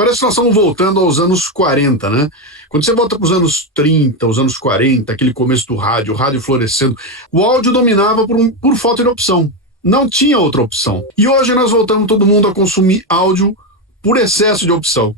Parece que nós estamos voltando aos anos 40, né? Quando você volta para os anos 30, os anos 40, aquele começo do rádio, o rádio florescendo, o áudio dominava por falta de opção. Não tinha outra opção. E hoje nós voltamos todo mundo a consumir áudio por excesso de opção.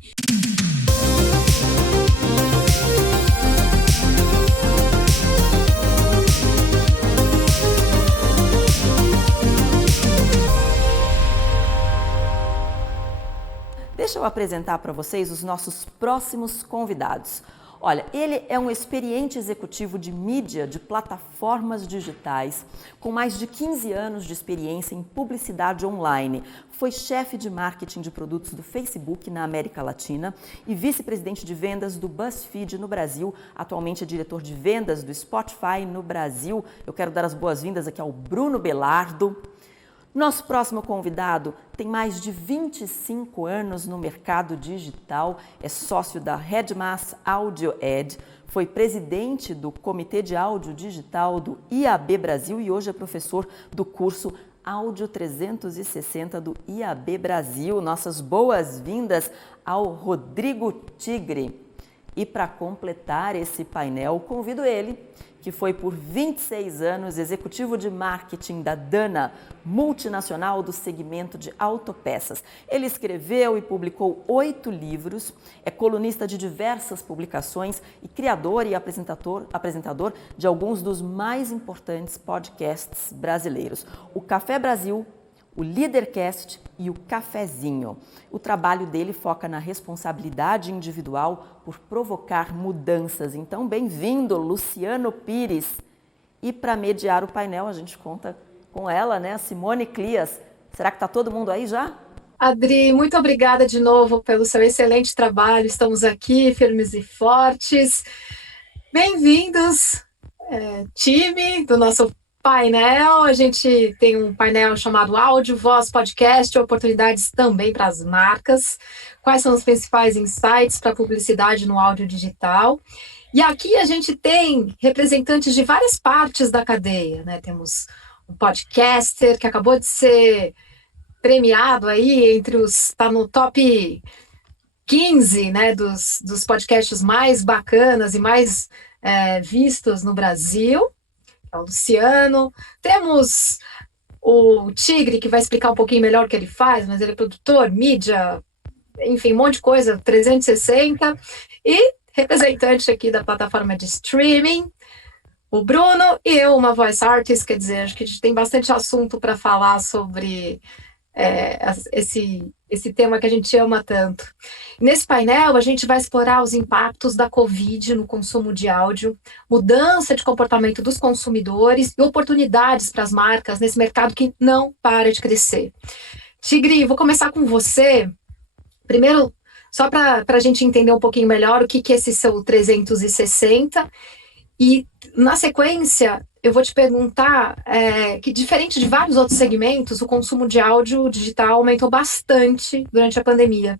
Deixa eu apresentar para vocês os nossos próximos convidados. Olha, ele é um experiente executivo de mídia de plataformas digitais, com mais de 15 anos de experiência em publicidade online. Foi chefe de marketing de produtos do Facebook na América Latina e vice-presidente de vendas do BuzzFeed no Brasil. Atualmente é diretor de vendas do Spotify no Brasil. Eu quero dar as boas-vindas aqui ao Bruno Belardo. Nosso próximo convidado tem mais de 25 anos no mercado digital, é sócio da Redmass Audio Ed, foi presidente do Comitê de Áudio Digital do IAB Brasil e hoje é professor do curso Áudio 360 do IAB Brasil. Nossas boas-vindas ao Rodrigo Tigre. E para completar esse painel, convido ele, que foi por 26 anos executivo de marketing da Dana, multinacional do segmento de autopeças. Ele escreveu e publicou 8 livros, é colunista de diversas publicações e criador e apresentador de alguns dos mais importantes podcasts brasileiros. O Café Brasil, o Leadercast e o Cafezinho. O trabalho dele foca na responsabilidade individual por provocar mudanças. Então, bem-vindo, Luciano Pires. E para mediar o painel, a gente conta com ela, né, a Simone Clias. Será que está todo mundo aí já? Adri, muito obrigada de novo pelo seu excelente trabalho. Estamos aqui, firmes e fortes. Bem-vindos, time do nosso painel. A gente tem um painel chamado Áudio, Voz, Podcast, oportunidades também para as marcas. Quais são os principais insights para a publicidade no áudio digital? E aqui a gente tem representantes de várias partes da cadeia, né? Temos um podcaster que acabou de ser premiado aí está no top 15, né, dos podcasts mais bacanas e mais vistos no Brasil. É o Luciano. Temos o Tigre, que vai explicar um pouquinho melhor o que ele faz, mas ele é produtor, mídia, enfim, um monte de coisa, 360. E representante aqui da plataforma de streaming, o Bruno, e eu, uma voice artist, quer dizer, acho que a gente tem bastante assunto para falar sobre esse tema que a gente ama tanto. Nesse painel, a gente vai explorar os impactos da Covid no consumo de áudio, mudança de comportamento dos consumidores e oportunidades para as marcas nesse mercado que não para de crescer. Tigre, vou começar com você. Primeiro, só para a gente entender um pouquinho melhor o que é esse seu 360. E, na sequência, eu vou te perguntar que, diferente de vários outros segmentos, o consumo de áudio digital aumentou bastante durante a pandemia.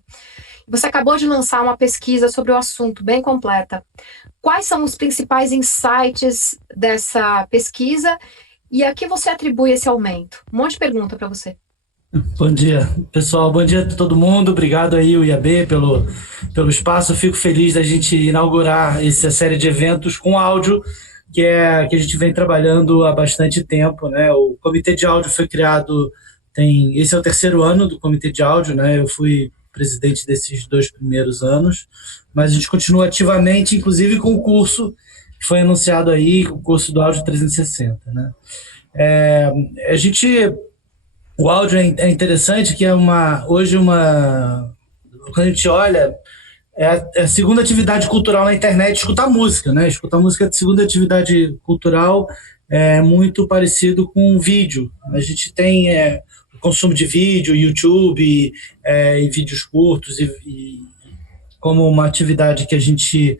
Você acabou de lançar uma pesquisa sobre o assunto, bem completa. Quais são os principais insights dessa pesquisa e a que você atribui esse aumento? Um monte de pergunta para você. Bom dia, pessoal. Bom dia a todo mundo. Obrigado aí, o IAB, pelo espaço. Fico feliz da gente inaugurar essa série de eventos com áudio, que a gente vem trabalhando há bastante tempo, né? O Comitê de Áudio foi criado, esse é o 3º ano do Comitê de Áudio, né? Eu fui presidente desses 2 primeiros anos, mas a gente continua ativamente, inclusive com o curso que foi anunciado aí, o curso do Áudio 360, né? O áudio é interessante, que hoje quando a gente olha, é a segunda atividade cultural na internet, escutar música, né? Escutar música é a segunda atividade cultural, muito parecido com vídeo. A gente tem o consumo de vídeo, YouTube, e vídeos curtos, e como uma atividade que a gente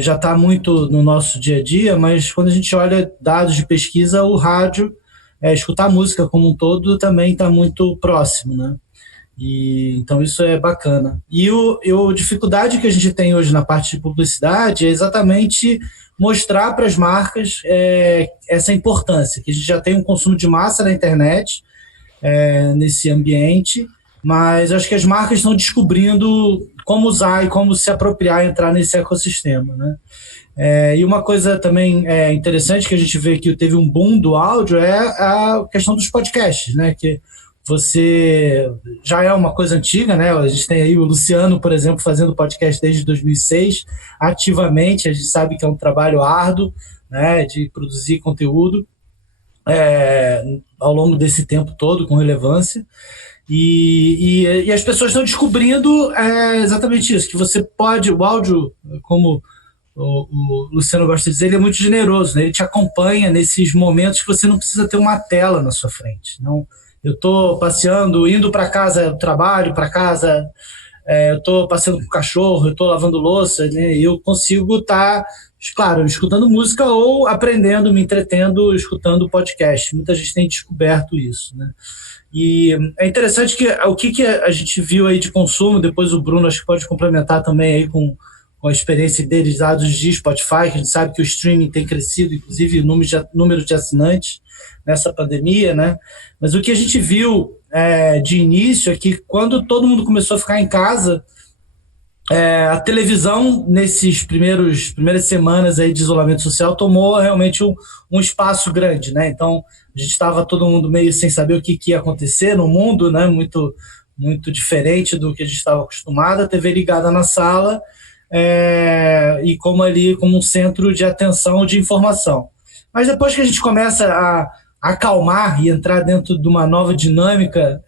já está muito no nosso dia a dia, mas quando a gente olha dados de pesquisa, o rádio, escutar música como um todo também está muito próximo, né? Então isso é bacana. E a dificuldade que a gente tem hoje na parte de publicidade é exatamente mostrar para as marcas essa importância, que a gente já tem um consumo de massa na internet, nesse ambiente, mas acho que as marcas estão descobrindo como usar e como se apropriar, entrar nesse ecossistema, né? E uma coisa também interessante que a gente vê que teve um boom do áudio é a questão dos podcasts, né? Que você já é uma coisa antiga, né? A gente tem aí o Luciano, por exemplo, fazendo podcast desde 2006, ativamente. A gente sabe que é um trabalho árduo, né? De produzir conteúdo ao longo desse tempo todo, com relevância. E as pessoas estão descobrindo exatamente isso, que você pode, o áudio, como o Luciano gosta de dizer, ele é muito generoso, né? Ele te acompanha nesses momentos que você não precisa ter uma tela na sua frente. Não, eu estou passeando, indo para casa, trabalho para casa, eu estou passeando com o cachorro, eu estou lavando louça, né? Eu consigo estar, claro, escutando música ou aprendendo, me entretendo, escutando podcast. Muita gente tem descoberto isso, né? E é interessante que o que a gente viu aí de consumo, depois o Bruno acho que pode complementar também aí com a experiência deles, dados de Spotify, que a gente sabe que o streaming tem crescido, inclusive o número de assinantes nessa pandemia, né? Mas o que a gente viu de início é que quando todo mundo começou a ficar em casa, a televisão, nesses primeiras semanas aí de isolamento social, tomou realmente um espaço grande, né? Então, a gente estava todo mundo meio sem saber o que ia acontecer no mundo, né? Muito, muito diferente do que a gente estava acostumado, a TV ligada na sala, e como um centro de atenção, de informação. Mas depois que a gente começa a acalmar e entrar dentro de uma nova dinâmica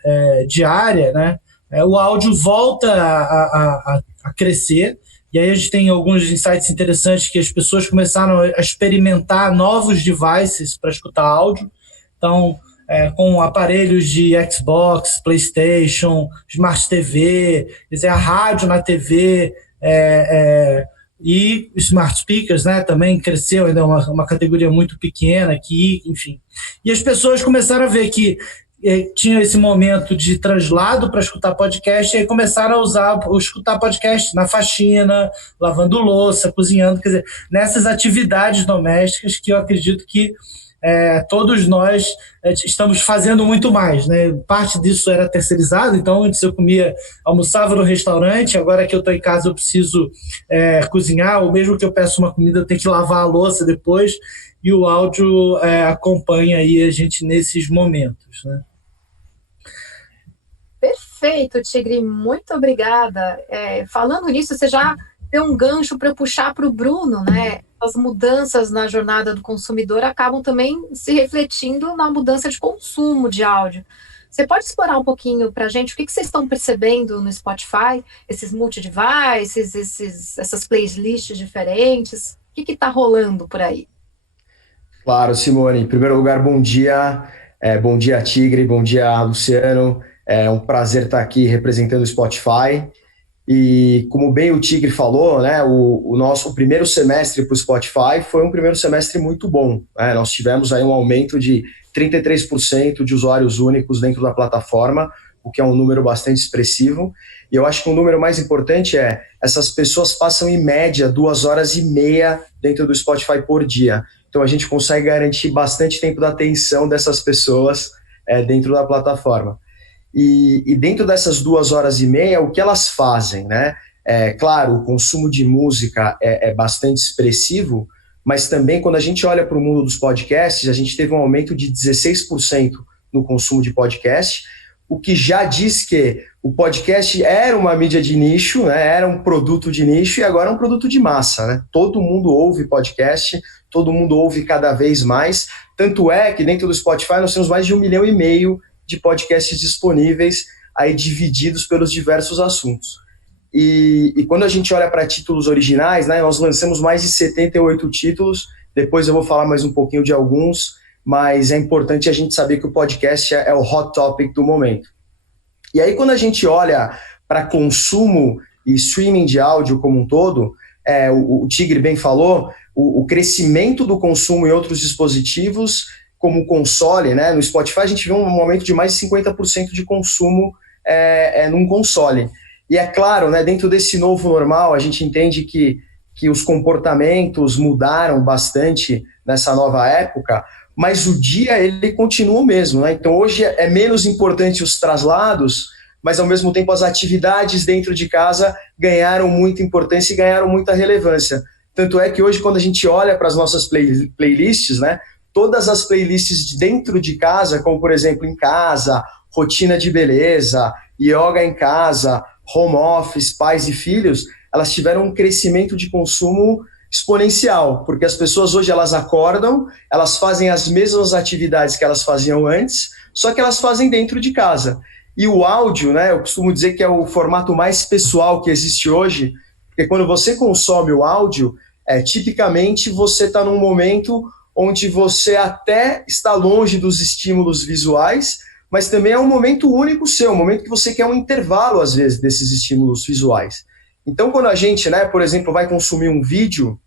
diária, né? O áudio volta a crescer, e aí a gente tem alguns insights interessantes que as pessoas começaram a experimentar novos devices para escutar áudio. Então, com aparelhos de Xbox, PlayStation, Smart TV, quer dizer, a rádio na TV, e Smart Speakers, né, também cresceu, ainda é uma categoria muito pequena aqui, enfim. E as pessoas começaram a ver que tinha esse momento de translado para escutar podcast, e aí começaram a escutar podcast na faxina, lavando louça, cozinhando, quer dizer, nessas atividades domésticas que eu acredito que todos nós estamos fazendo muito mais, né? Parte disso era terceirizado, então antes eu almoçava no restaurante, agora que eu estou em casa eu preciso cozinhar, ou mesmo que eu peço uma comida eu tenho que lavar a louça depois, e o áudio acompanha aí a gente nesses momentos, né? Perfeito, Tigre, muito obrigada. Falando nisso, você já deu um gancho para eu puxar para o Bruno, né? As mudanças na jornada do consumidor acabam também se refletindo na mudança de consumo de áudio. Você pode explorar um pouquinho para a gente o que vocês estão percebendo no Spotify, esses multi-devices, essas playlists diferentes, o que está rolando por aí? Claro, Simone. Em primeiro lugar, bom dia. Bom dia, Tigre. Bom dia, Luciano. É um prazer estar aqui representando o Spotify. E como bem o Tigre falou, né, o primeiro semestre para o Spotify foi um primeiro semestre muito bom, né? Nós tivemos aí um aumento de 33% de usuários únicos dentro da plataforma, o que é um número bastante expressivo. E eu acho que um número mais importante essas pessoas passam em média 2 horas e meia dentro do Spotify por dia. Então a gente consegue garantir bastante tempo da atenção dessas pessoas dentro da plataforma. E dentro dessas 2 horas e meia, o que elas fazem, né? Claro, o consumo de música é bastante expressivo, mas também quando a gente olha para o mundo dos podcasts, a gente teve um aumento de 16% no consumo de podcast, o que já diz que o podcast era uma mídia de nicho, né? Era um produto de nicho e agora é um produto de massa, né? Todo mundo ouve podcast, todo mundo ouve cada vez mais, tanto é que dentro do Spotify nós temos mais de 1,5 milhão de podcasts disponíveis, aí divididos pelos diversos assuntos. E quando a gente olha para títulos originais, né, nós lançamos mais de 78 títulos, depois eu vou falar mais um pouquinho de alguns, mas é importante a gente saber que o podcast é o hot topic do momento. E aí quando a gente olha para consumo e streaming de áudio como um todo, o Tigre bem falou, o crescimento do consumo em outros dispositivos, como o console, né? No Spotify a gente viu um aumento de mais de 50% de consumo num console. E é claro, né, dentro desse novo normal, a gente entende que os comportamentos mudaram bastante nessa nova época, mas o dia ele continua o mesmo, né? Então hoje é menos importante os traslados, mas ao mesmo tempo as atividades dentro de casa ganharam muita importância e ganharam muita relevância. Tanto é que hoje, quando a gente olha para as nossas playlists, né, todas as playlists dentro de casa, como por exemplo em casa, rotina de beleza, yoga em casa, home office, pais e filhos, elas tiveram um crescimento de consumo exponencial, porque as pessoas hoje elas acordam, elas fazem as mesmas atividades que elas faziam antes, só que elas fazem dentro de casa. E o áudio, né, eu costumo dizer que é o formato mais pessoal que existe hoje, porque quando você consome o áudio, tipicamente você está num momento onde você até está longe dos estímulos visuais, mas também é um momento único seu, um momento que você quer um intervalo, às vezes, desses estímulos visuais. Então, quando a gente, né, por exemplo, vai consumir um vídeo,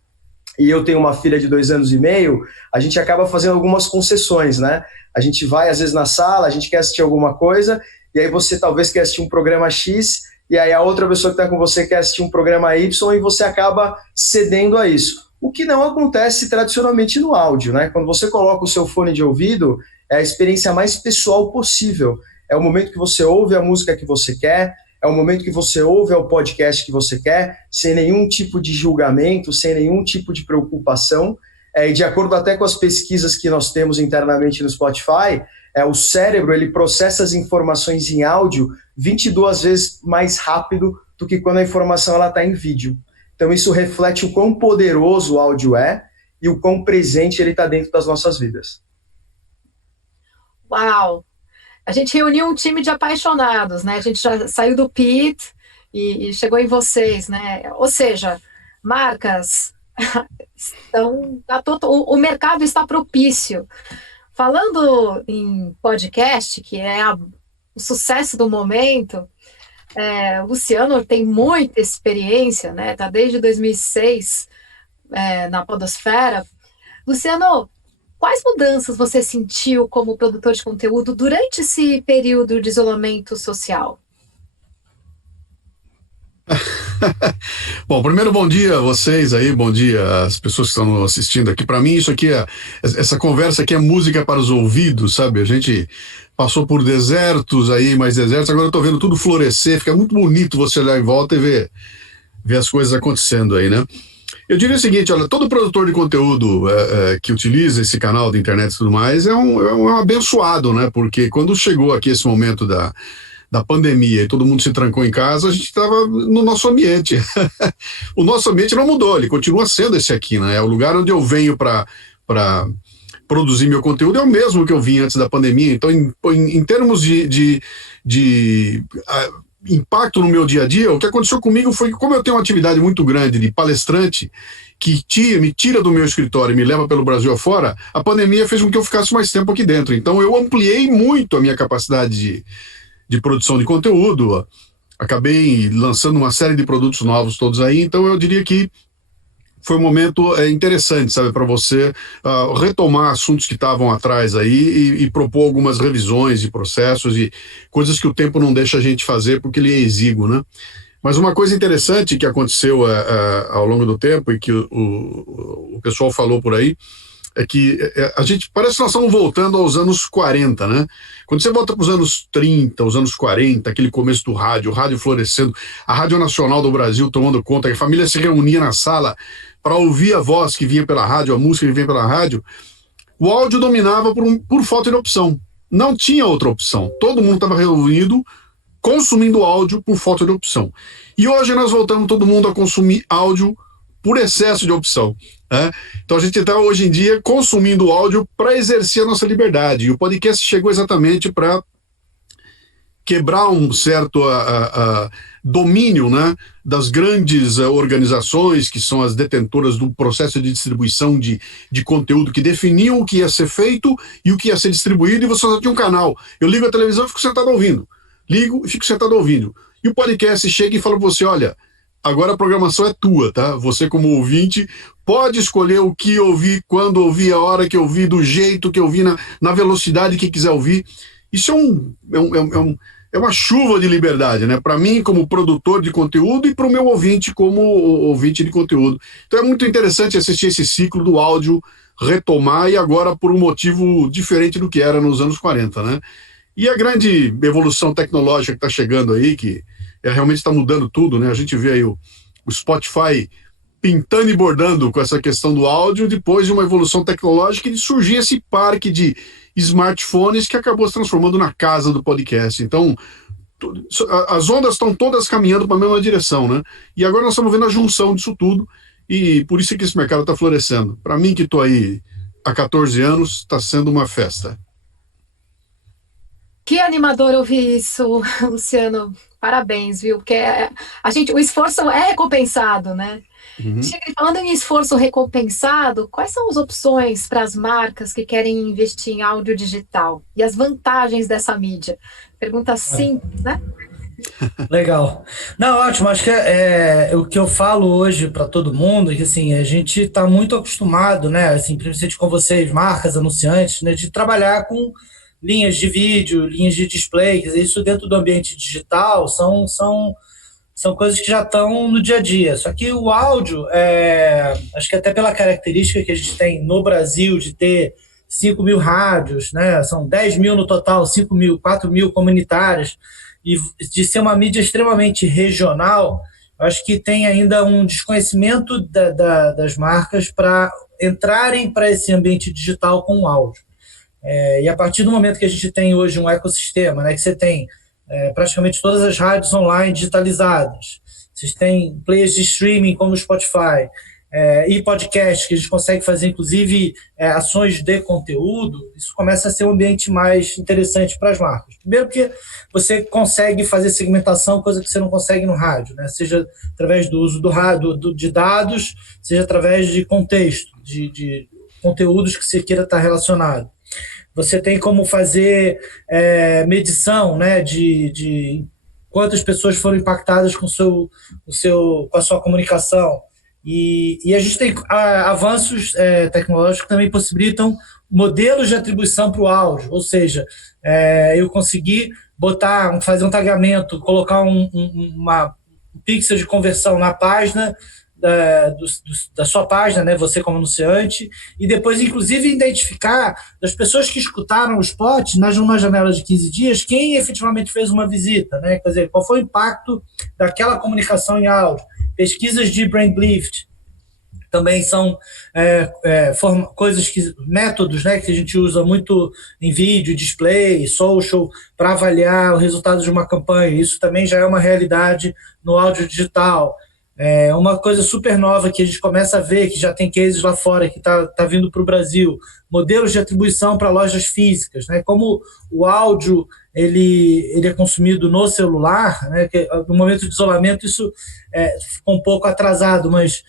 e eu tenho uma filha de 2 anos e meio, a gente acaba fazendo algumas concessões, né? A gente vai, às vezes, na sala, a gente quer assistir alguma coisa, e aí você talvez quer assistir um programa X, e aí a outra pessoa que está com você quer assistir um programa Y, e você acaba cedendo a isso. O que não acontece tradicionalmente no áudio, né? Quando você coloca o seu fone de ouvido, é a experiência mais pessoal possível. É o momento que você ouve a música que você quer, é o momento que você ouve o podcast que você quer, sem nenhum tipo de julgamento, sem nenhum tipo de preocupação. E de acordo até com as pesquisas que nós temos internamente no Spotify, o cérebro ele processa as informações em áudio 22 vezes mais rápido do que quando a informação está em vídeo. Então isso reflete o quão poderoso o áudio é e o quão presente ele está dentro das nossas vidas. Uau! A gente reuniu um time de apaixonados, né? A gente já saiu do Pete e chegou em vocês, né? Ou seja, marcas estão... O mercado está propício. Falando em podcast, que é o sucesso do momento, o Luciano tem muita experiência, né? Está desde 2006 na podosfera. Luciano, quais mudanças você sentiu como produtor de conteúdo durante esse período de isolamento social? Bom, primeiro bom dia a vocês aí, bom dia às pessoas que estão assistindo aqui. Para mim isso aqui essa conversa aqui é música para os ouvidos, sabe? A gente passou por desertos aí, mais desertos, agora eu tô vendo tudo florescer, fica muito bonito você olhar em volta e ver as coisas acontecendo aí, né? Eu diria o seguinte, olha, todo produtor de conteúdo que utiliza esse canal de internet e tudo mais é um abençoado, né? Porque quando chegou aqui esse momento da pandemia e todo mundo se trancou em casa, a gente estava no nosso ambiente. O nosso ambiente não mudou, ele continua sendo esse aqui, né? É o lugar onde eu venho para produzir meu conteúdo, é o mesmo que eu vim antes da pandemia. Então, em termos de impacto no meu dia a dia, o que aconteceu comigo foi que, como eu tenho uma atividade muito grande de palestrante, que me tira do meu escritório e me leva pelo Brasil afora, a pandemia fez com que eu ficasse mais tempo aqui dentro. Então eu ampliei muito a minha capacidade de produção de conteúdo, acabei lançando uma série de produtos novos todos aí, então eu diria que foi um momento interessante, sabe, para você retomar assuntos que estavam atrás aí e propor algumas revisões de processos e coisas que o tempo não deixa a gente fazer porque ele é exíguo, né? Mas uma coisa interessante que aconteceu ao longo do tempo e que o pessoal falou por aí é que a gente parece que nós estamos voltando aos anos 40, né? Quando você volta para os anos 30, os anos 40, aquele começo do rádio, o rádio florescendo, a Rádio Nacional do Brasil tomando conta, a família se reunia na sala para ouvir a voz que vinha pela rádio, a música que vinha pela rádio, o áudio dominava por falta de opção. Não tinha outra opção. Todo mundo estava reunido, consumindo áudio por falta de opção. E hoje nós voltamos todo mundo a consumir áudio por excesso de opção. Né? Então a gente está hoje em dia consumindo áudio para exercer a nossa liberdade. E o podcast chegou exatamente para quebrar um certo domínio, né, das grandes organizações que são as detentoras do processo de distribuição de conteúdo, que definiam o que ia ser feito e o que ia ser distribuído, e você só tinha um canal. Eu ligo a televisão e fico sentado ouvindo. Ligo e fico sentado ouvindo. E o podcast chega e fala para você, olha, agora a programação é tua, tá? Você como ouvinte pode escolher o que ouvir, quando ouvir, a hora que ouvir, do jeito que ouvir, na velocidade que quiser ouvir. Isso é uma chuva de liberdade, né? Para mim, como produtor de conteúdo, e para o meu ouvinte, como ouvinte de conteúdo. Então é muito interessante assistir esse ciclo do áudio retomar, e agora por um motivo diferente do que era nos anos 40, né? E a grande evolução tecnológica que está chegando aí, que realmente está mudando tudo, né? A gente vê aí o Spotify pintando e bordando com essa questão do áudio, depois de uma evolução tecnológica de surgir esse parque de smartphones que acabou se transformando na casa do podcast. Então, as ondas estão todas caminhando para a mesma direção, né? E agora nós estamos vendo a junção disso tudo, e por isso que esse mercado está florescendo. Para mim, que estou aí há 14 anos, está sendo uma festa. Que animador ouvir isso, Luciano. Parabéns, viu? Porque o esforço é recompensado, né? Uhum. Falando em esforço recompensado, quais são as opções para as marcas que querem investir em áudio digital e as vantagens dessa mídia? Pergunta simples, né? Legal. Não, ótimo. Acho que o que eu falo hoje para todo mundo é que assim, a gente está muito acostumado, né? Assim, principalmente com vocês, marcas, anunciantes, né, de trabalhar com linhas de vídeo, linhas de display. Quer dizer, isso dentro do ambiente digital são coisas que já estão no dia a dia. Só que o áudio, acho que até pela característica que a gente tem no Brasil de ter 5 mil rádios, né? São 10 mil no total, 5 mil, 4 mil comunitárias, e de ser uma mídia extremamente regional, acho que tem ainda um desconhecimento das marcas para entrarem para esse ambiente digital com o áudio. E a partir do momento que a gente tem hoje um ecossistema, né, que você tem praticamente todas as rádios online digitalizadas, vocês têm players de streaming como o Spotify, e podcast, que a gente consegue fazer, inclusive, ações de conteúdo, isso começa a ser um ambiente mais interessante para as marcas. Primeiro porque você consegue fazer segmentação, coisa que você não consegue no rádio, né? Seja através do uso do rádio, de dados, seja através de contexto, de conteúdos que você queira estar relacionado. Você tem como fazer medição, né, de quantas pessoas foram impactadas com a sua comunicação. E a gente tem avanços tecnológicos que também possibilitam modelos de atribuição para o áudio, ou seja, eu conseguir fazer um tagamento, colocar um pixel de conversão na página da sua página, né, você como anunciante, e depois, inclusive, identificar das pessoas que escutaram o spot, numa janela de 15 dias, quem efetivamente fez uma visita, né, quer dizer, qual foi o impacto daquela comunicação em áudio. Pesquisas de Brand Lift também são métodos, né, que a gente usa muito em vídeo, display, social, para avaliar o resultado de uma campanha. Isso também já é uma realidade no áudio digital. Uma coisa super nova que a gente começa a ver, que já tem cases lá fora, que tá vindo para o Brasil, modelos de atribuição para lojas físicas, né? Como o áudio ele é consumido no celular, né? Que, no momento de isolamento isso ficou um pouco atrasado, mas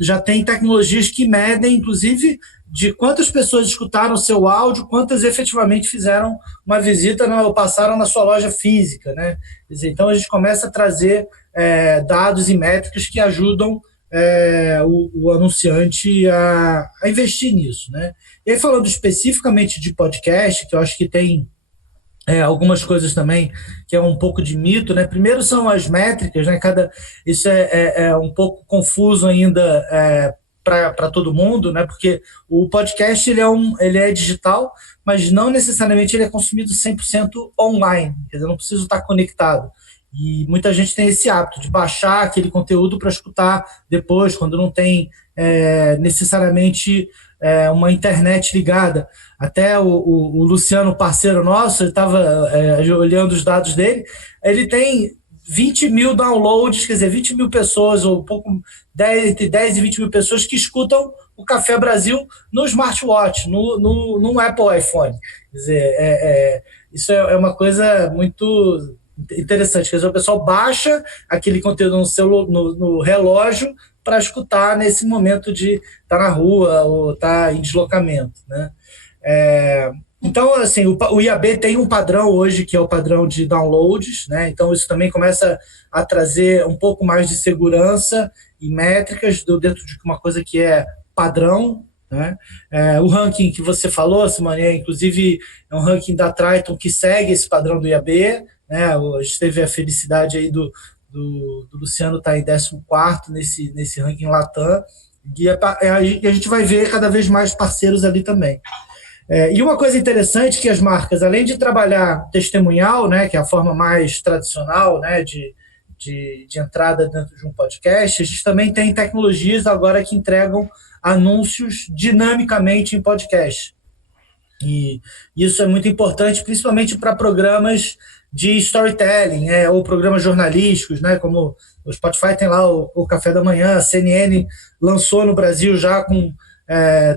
já tem tecnologias que medem, inclusive, de quantas pessoas escutaram o seu áudio, quantas efetivamente fizeram uma visita ou passaram na sua loja física, né? Quer dizer, então a gente começa a trazer dados e métricas que ajudam o anunciante a investir nisso, né? E aí, falando especificamente de podcast, que eu acho que tem algumas coisas também que é um pouco de mito, né? Primeiro são as métricas, né? Isso é um pouco confuso ainda para todo mundo, né? Porque o podcast ele é digital, mas não necessariamente ele é consumido 100% online, quer dizer, eu não preciso estar conectado. E muita gente tem esse hábito de baixar aquele conteúdo para escutar depois, quando não tem necessariamente uma internet ligada. Até o Luciano, parceiro nosso, ele estava olhando os dados dele, ele tem 20 mil downloads, quer dizer, 20 mil pessoas, ou um pouco, entre 10 e 20 mil pessoas que escutam o Café Brasil no smartwatch, no Apple iPhone. Quer dizer, isso é uma coisa muito interessante, quer dizer, o pessoal baixa aquele conteúdo no relógio para escutar nesse momento de estar na rua ou estar em deslocamento, né? Então, assim, o IAB tem um padrão hoje que é o padrão de downloads, né? Então isso também começa a trazer um pouco mais de segurança e métricas dentro de uma coisa que é padrão, né? O ranking que você falou, Simone, inclusive é um ranking da Triton que segue esse padrão do IAB, né? A gente teve a felicidade aí do Luciano estar em 14º nesse ranking Latam, e a gente vai ver cada vez mais parceiros ali também. E uma coisa interessante que as marcas, além de trabalhar testemunhal, né, que é a forma mais tradicional, né, de entrada dentro de um podcast, a gente também tem tecnologias agora que entregam anúncios dinamicamente em podcast. E isso é muito importante, principalmente para programas de storytelling, ou programas jornalísticos, né, como o Spotify tem lá o Café da Manhã, a CNN lançou no Brasil já com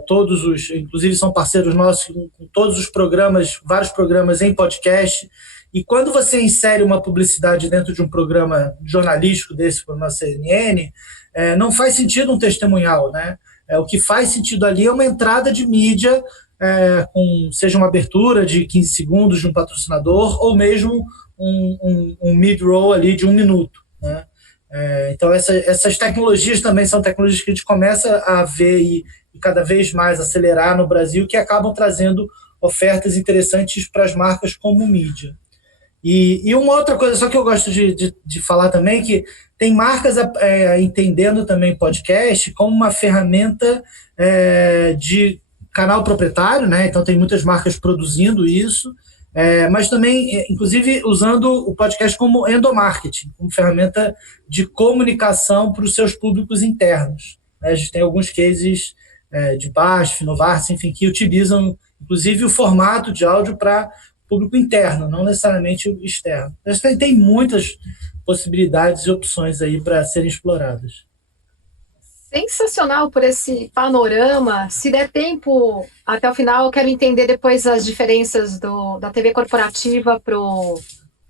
todos os, inclusive são parceiros nossos, com todos os programas, vários programas em podcast. E quando você insere uma publicidade dentro de um programa jornalístico desse, como a CNN, não faz sentido um testemunhal, né? O que faz sentido ali é uma entrada de mídia, seja uma abertura de 15 segundos de um patrocinador, ou mesmo um mid-roll ali de 1 minuto, né? Então, essas tecnologias também são tecnologias que a gente começa a ver e cada vez mais acelerar no Brasil, que acabam trazendo ofertas interessantes para as marcas como mídia. E uma outra coisa, só que eu gosto de falar também, que tem marcas entendendo também podcast como uma ferramenta de canal proprietário, né? Então tem muitas marcas produzindo isso, mas também, inclusive, usando o podcast como endomarketing, como ferramenta de comunicação para os seus públicos internos. A gente tem alguns cases de BASF, Novartis, enfim, que utilizam, inclusive, o formato de áudio para público interno, não necessariamente externo. Mas tem muitas possibilidades e opções aí para serem exploradas. Sensacional por esse panorama. Se der tempo, até o final, eu quero entender depois as diferenças da TV corporativa para o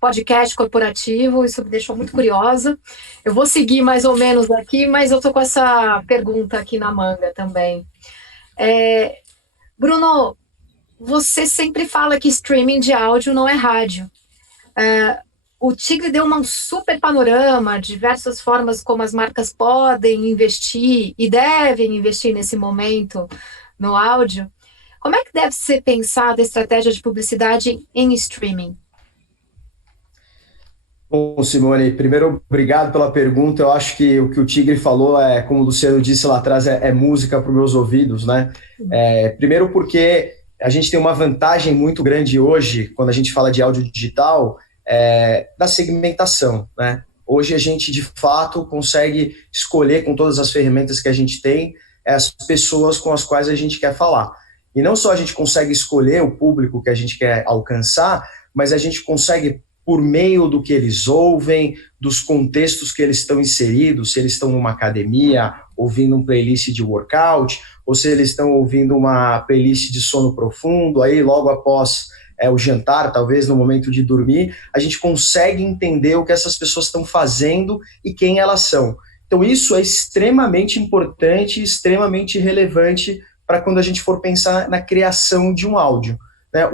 podcast corporativo. Isso me deixou muito curiosa. Eu vou seguir mais ou menos aqui, mas eu estou com essa pergunta aqui na manga também. Bruno, você sempre fala que streaming de áudio não é rádio. O Tigre deu um super panorama, diversas formas como as marcas podem investir e devem investir nesse momento no áudio. Como é que deve ser pensada a estratégia de publicidade em streaming? Bom, Simone, primeiro, obrigado pela pergunta. Eu acho que o que o Tigre falou, como o Luciano disse lá atrás, é música para os meus ouvidos, né? Primeiro porque a gente tem uma vantagem muito grande hoje, quando a gente fala de áudio digital, da segmentação, né? Hoje a gente, de fato, consegue escolher com todas as ferramentas que a gente tem as pessoas com as quais a gente quer falar. E não só a gente consegue escolher o público que a gente quer alcançar, mas a gente consegue, por meio do que eles ouvem, dos contextos que eles estão inseridos, se eles estão numa academia, ouvindo um playlist de workout, ou se eles estão ouvindo uma playlist de sono profundo, aí logo após o jantar, talvez no momento de dormir, a gente consegue entender o que essas pessoas estão fazendo e quem elas são. Então isso é extremamente importante, extremamente relevante para quando a gente for pensar na criação de um áudio.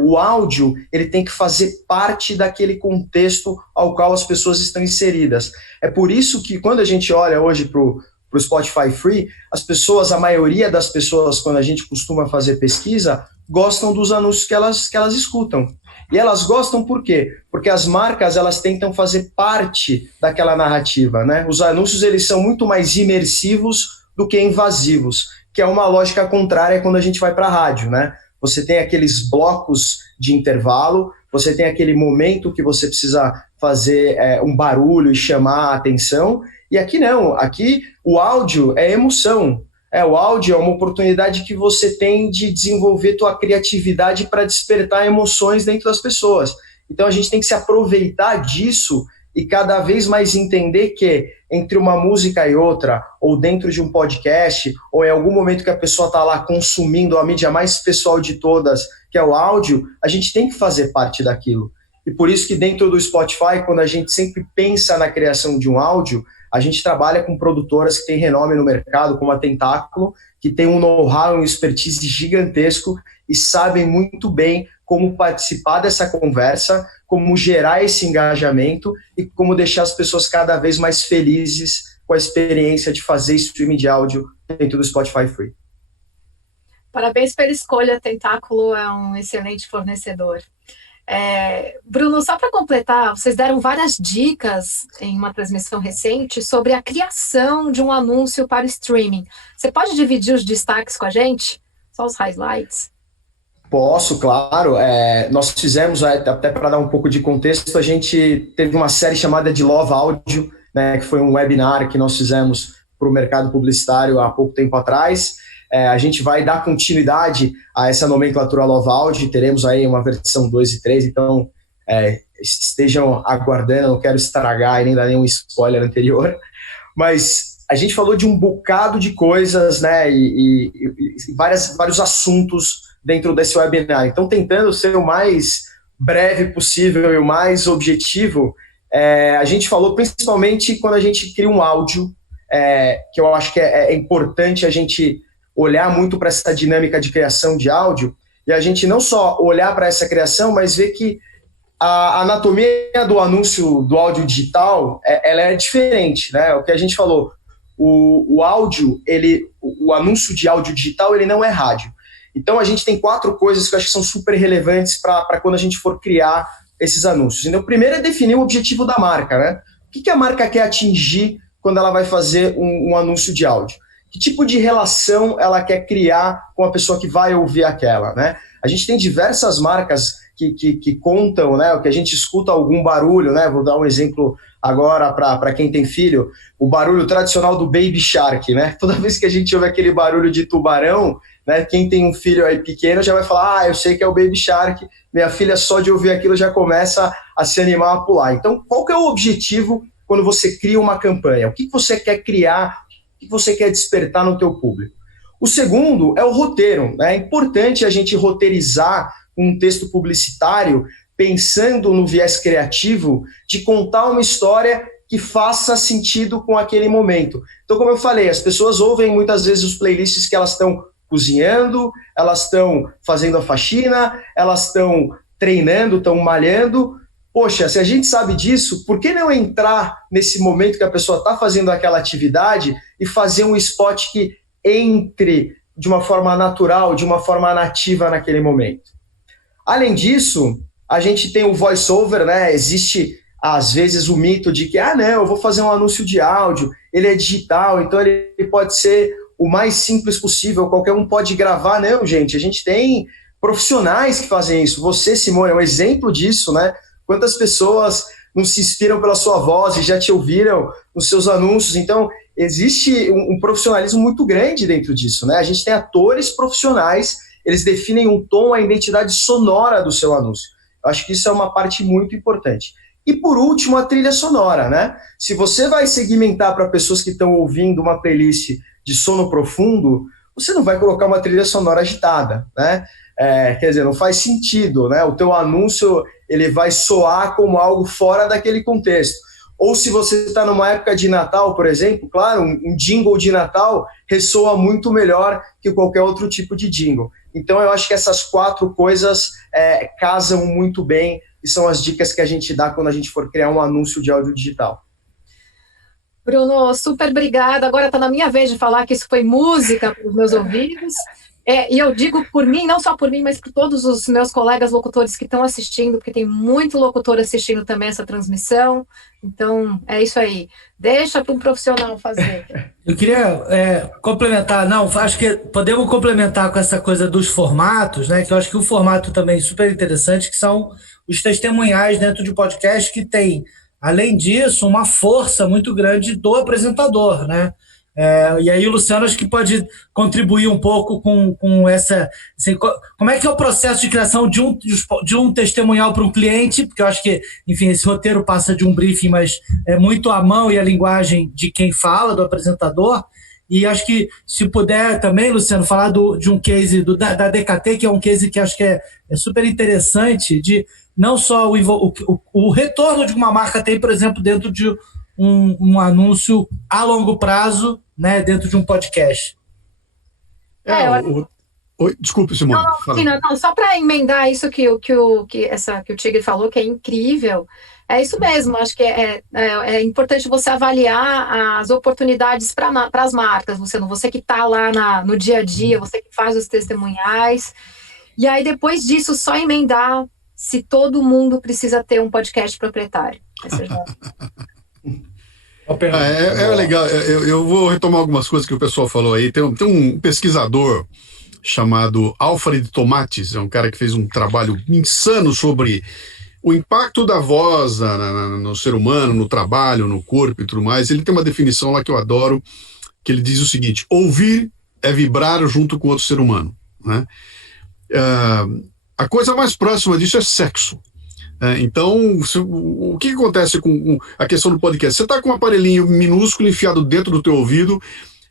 O áudio, ele tem que fazer parte daquele contexto ao qual as pessoas estão inseridas. É por isso que quando a gente olha hoje para o Spotify Free, a maioria das pessoas, quando a gente costuma fazer pesquisa, gostam dos anúncios que elas escutam. E elas gostam por quê? Porque as marcas, elas tentam fazer parte daquela narrativa, né? Os anúncios, eles são muito mais imersivos do que invasivos, que é uma lógica contrária quando a gente vai para a rádio, né? Você tem aqueles blocos de intervalo, você tem aquele momento que você precisa fazer um barulho e chamar a atenção, e aqui não, aqui o áudio é emoção, o áudio é uma oportunidade que você tem de desenvolver tua criatividade para despertar emoções dentro das pessoas. Então a gente tem que se aproveitar disso e cada vez mais entender que entre uma música e outra, ou dentro de um podcast, ou em algum momento que a pessoa está lá consumindo a mídia mais pessoal de todas, que é o áudio, a gente tem que fazer parte daquilo. E por isso que dentro do Spotify, quando a gente sempre pensa na criação de um áudio, a gente trabalha com produtoras que têm renome no mercado, como a Tentáculo, que tem um know-how e um expertise gigantesco e sabem muito bem como participar dessa conversa, como gerar esse engajamento e como deixar as pessoas cada vez mais felizes com a experiência de fazer streaming de áudio dentro do Spotify Free. Parabéns pela escolha, Tentáculo é um excelente fornecedor. Bruno, só para completar, vocês deram várias dicas em uma transmissão recente sobre a criação de um anúncio para streaming. Você pode dividir os destaques com a gente? Só os highlights? Posso, claro. Nós fizemos, até para dar um pouco de contexto, a gente teve uma série chamada de Love Áudio, né, que foi um webinar que nós fizemos para o mercado publicitário há pouco tempo atrás. A gente vai dar continuidade a essa nomenclatura Love Audio, teremos aí uma versão 2 e 3, então estejam aguardando, não quero estragar e nem dar nenhum spoiler anterior, mas a gente falou de um bocado de coisas, né, e vários assuntos dentro desse webinar, então tentando ser o mais breve possível e o mais objetivo, a gente falou principalmente quando a gente cria um áudio, que eu acho que é importante a gente olhar muito para essa dinâmica de criação de áudio, e a gente não só olhar para essa criação, mas ver que a anatomia do anúncio do áudio digital, ela é diferente, né? O que a gente falou, o áudio, o anúncio de áudio digital, ele não é rádio. Então a gente tem 4 coisas que eu acho que são super relevantes para quando a gente for criar esses anúncios. Então, o primeiro é definir o objetivo da marca, né? O que a marca quer atingir quando ela vai fazer um anúncio de áudio? Que tipo de relação ela quer criar com a pessoa que vai ouvir aquela, né? A gente tem diversas marcas que contam, né? O que a gente escuta algum barulho, né? Vou dar um exemplo agora para quem tem filho, o barulho tradicional do Baby Shark, né? Toda vez que a gente ouve aquele barulho de tubarão, né? Quem tem um filho aí pequeno já vai falar, eu sei que é o Baby Shark, minha filha só de ouvir aquilo já começa a se animar a pular. Então, qual que é o objetivo quando você cria uma campanha? O que você quer criar? Que você quer despertar no teu público? O segundo é o roteiro, né? É importante a gente roteirizar um texto publicitário pensando no viés criativo de contar uma história que faça sentido com aquele momento. Então, como eu falei, as pessoas ouvem muitas vezes os playlists que elas estão cozinhando, elas estão fazendo a faxina, elas estão treinando, estão malhando. Poxa, se a gente sabe disso, por que não entrar nesse momento que a pessoa está fazendo aquela atividade e fazer um spot que entre de uma forma natural, de uma forma nativa naquele momento? Além disso, a gente tem o voice-over, né? Existe, às vezes, o mito de que, não, eu vou fazer um anúncio de áudio, ele é digital, então ele pode ser o mais simples possível, qualquer um pode gravar. Não, gente, a gente tem profissionais que fazem isso. Você, Simone, é um exemplo disso, né? Quantas pessoas não se inspiram pela sua voz e já te ouviram nos seus anúncios? Então, existe um profissionalismo muito grande dentro disso, né? A gente tem atores profissionais, eles definem um tom, a identidade sonora do seu anúncio. Eu acho que isso é uma parte muito importante. E, por último, a trilha sonora, né? Se você vai segmentar para pessoas que estão ouvindo uma playlist de sono profundo, você não vai colocar uma trilha sonora agitada, né? Quer dizer, não faz sentido, né? O teu anúncio ele vai soar como algo fora daquele contexto. Ou se você está numa época de Natal, por exemplo, claro, um jingle de Natal ressoa muito melhor que qualquer outro tipo de jingle. Então, eu acho que essas 4 coisas casam muito bem e são as dicas que a gente dá quando a gente for criar um anúncio de áudio digital. Bruno, super obrigada. Agora está na minha vez de falar que isso foi música para os meus ouvidos. E eu digo por mim, não só por mim, mas por todos os meus colegas locutores que estão assistindo, porque tem muito locutor assistindo também essa transmissão. Então, é isso aí. Deixa para um profissional fazer. Eu queria complementar, acho que podemos complementar com essa coisa dos formatos, né? Que eu acho que o formato também super interessante, que são os testemunhais dentro de podcast que tem, além disso, uma força muito grande do apresentador, né? E aí o Luciano acho que pode contribuir um pouco com essa... Assim, como é que é o processo de criação de um testemunhal para um cliente? Porque eu acho que, enfim, esse roteiro passa de um briefing, mas é muito a mão e a linguagem de quem fala, do apresentador. E acho que, se puder também, Luciano, falar de um case da DKT, que é um case que acho que é super interessante, de não só o retorno de uma marca tem, por exemplo, dentro de um anúncio a longo prazo, né, dentro de um podcast. Desculpe, Simone. Não, só para emendar isso que o Tigre falou, que é incrível, é isso mesmo. Acho que é importante você avaliar as oportunidades para as marcas, você que está lá no dia a dia, você que faz os testemunhais, e aí depois disso só emendar se todo mundo precisa ter um podcast proprietário. É legal, eu vou retomar algumas coisas que o pessoal falou aí. Tem um pesquisador chamado Alfred Tomates, é um cara que fez um trabalho insano sobre o impacto da voz no ser humano, no trabalho, no corpo e tudo mais. Ele tem uma definição lá que eu adoro, que ele diz o seguinte: ouvir é vibrar junto com outro ser humano, né? A coisa mais próxima disso é sexo. Então, o que acontece com a questão do podcast? Você está com um aparelhinho minúsculo enfiado dentro do teu ouvido,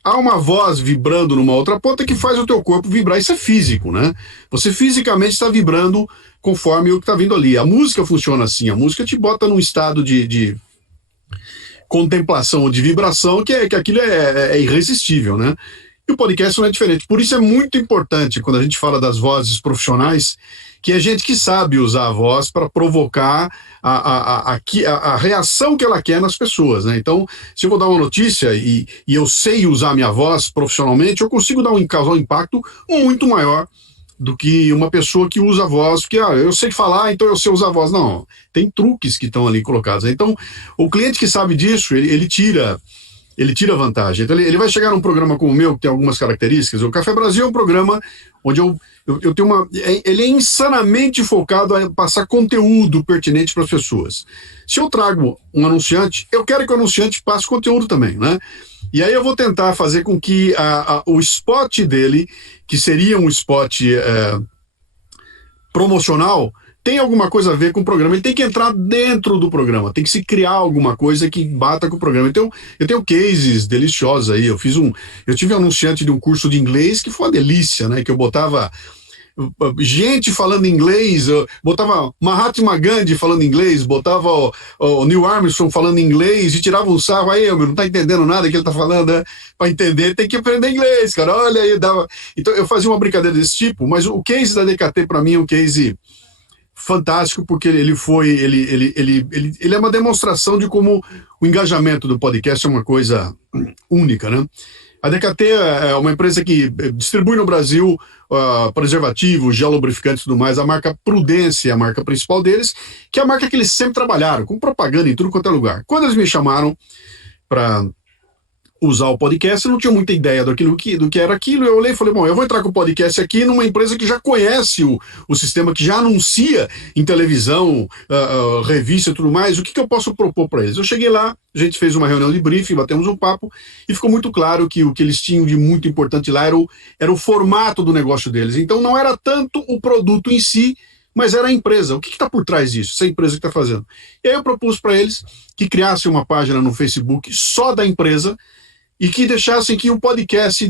há uma voz vibrando numa outra ponta que faz o teu corpo vibrar. Isso é físico, né? Você fisicamente está vibrando conforme o que está vindo ali. A música funciona assim, a música te bota num estado de contemplação ou de vibração que aquilo é irresistível, né? E o podcast não é diferente. Por isso é muito importante, quando a gente fala das vozes profissionais, que é gente que sabe usar a voz para provocar a reação que ela quer nas pessoas, né? Então, se eu vou dar uma notícia e eu sei usar a minha voz profissionalmente, eu consigo causar um impacto muito maior do que uma pessoa que usa a voz, porque eu sei falar, então eu sei usar a voz. Não, tem truques que estão ali colocados. Então, o cliente que sabe disso, ele tira vantagem. Então, ele vai chegar num programa como o meu, que tem algumas características. O Café Brasil é um programa onde eu tenho ele é insanamente focado a passar conteúdo pertinente para as pessoas. Se eu trago um anunciante, eu quero que o anunciante passe conteúdo também, né? E aí eu vou tentar fazer com que o spot dele, que seria um spot promocional, tem alguma coisa a ver com o programa. Ele tem que entrar dentro do programa, tem que se criar alguma coisa que bata com o programa. Então, eu tenho cases deliciosos aí. Eu tive um anunciante de um curso de inglês que foi uma delícia, né? Que eu botava gente falando inglês, botava Mahatma Gandhi falando inglês, botava o Neil Armstrong falando inglês e tirava um sarro. Aí, não tá entendendo nada que ele tá falando, né? Para entender tem que aprender inglês, cara. Olha aí, dava. Então, eu fazia uma brincadeira desse tipo, mas o case da DKT para mim é um case fantástico, porque ele é uma demonstração de como o engajamento do podcast é uma coisa única, né? A DKT é uma empresa que distribui no Brasil preservativos, gel lubrificantes e tudo mais. A marca Prudência é a marca principal deles, que é a marca que eles sempre trabalharam, com propaganda em tudo quanto é lugar. Quando eles me chamaram para usar o podcast, eu não tinha muita ideia do que era aquilo. Eu olhei e falei, bom, eu vou entrar com o podcast aqui numa empresa que já conhece o sistema, que já anuncia em televisão, revista e tudo mais. O que eu posso propor para eles? Eu cheguei lá, a gente fez uma reunião de briefing, batemos um papo e ficou muito claro que o que eles tinham de muito importante lá era o formato do negócio deles. Então não era tanto o produto em si, mas era a empresa. O que está por trás disso? Essa empresa que está fazendo. E aí eu propus para eles que criassem uma página no Facebook só da empresa, e que deixassem que o podcast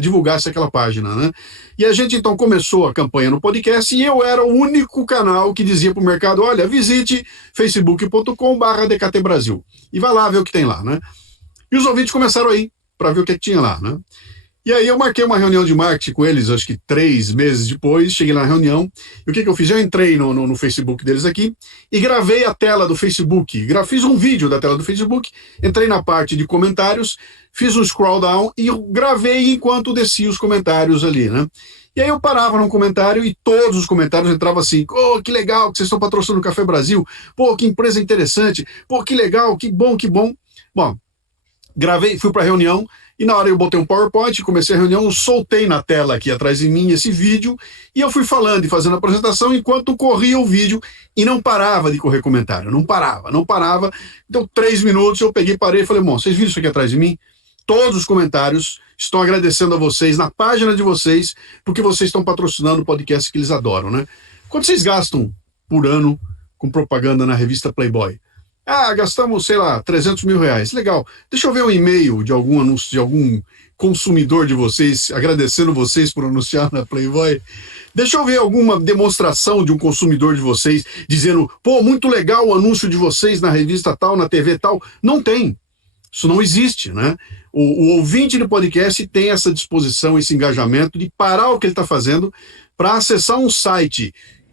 divulgasse aquela página, né? E a gente então começou a campanha no podcast e eu era o único canal que dizia para o mercado, olha, visite facebook.com/DKT Brasil e vai lá ver o que tem lá, né? E os ouvintes começaram aí para ver o que tinha lá, né? E aí eu marquei uma reunião de marketing com eles, acho que 3 meses depois, cheguei na reunião, e o que eu fiz? Eu entrei no Facebook deles aqui e gravei a tela do Facebook, fiz um vídeo da tela do Facebook, entrei na parte de comentários, fiz um scroll down e gravei enquanto descia os comentários ali, né? E aí eu parava num comentário e todos os comentários entravam assim, que legal que vocês estão patrocinando o Café Brasil, que empresa interessante, que legal, que bom, que bom. Bom, gravei, fui para a reunião, e na hora eu botei um PowerPoint, comecei a reunião, soltei na tela aqui atrás de mim esse vídeo, e eu fui falando e fazendo a apresentação enquanto corria o vídeo, e não parava de correr comentário, não parava. Então 3 minutos eu parei e falei, bom, vocês viram isso aqui atrás de mim? Todos os comentários estão agradecendo a vocês, na página de vocês, porque vocês estão patrocinando o podcast que eles adoram, né? Quanto vocês gastam por ano com propaganda na revista Playboy? Gastamos, sei lá, 300 mil reais. Legal. Deixa eu ver um e-mail de algum anúncio, de algum consumidor de vocês, agradecendo vocês por anunciar na Playboy. Deixa eu ver alguma demonstração de um consumidor de vocês, dizendo, muito legal o anúncio de vocês na revista tal, na TV tal. Não tem. Isso não existe, né? O ouvinte do podcast tem essa disposição, esse engajamento de parar o que ele está fazendo para acessar um site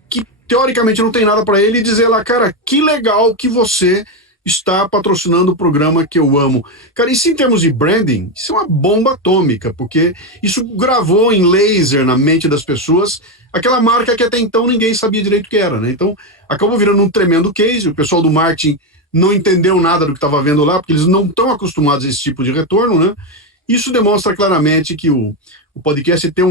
que teoricamente não tem nada para ele e dizer lá, cara, que legal que você está patrocinando o programa que eu amo. Cara, isso em termos de branding, isso é uma bomba atômica, porque isso gravou em laser na mente das pessoas aquela marca que até então ninguém sabia direito o que era, né? Então, acabou virando um tremendo case, o pessoal do marketing não entendeu nada do que estava vendo lá, porque eles não estão acostumados a esse tipo de retorno, né? Isso demonstra claramente que o podcast tem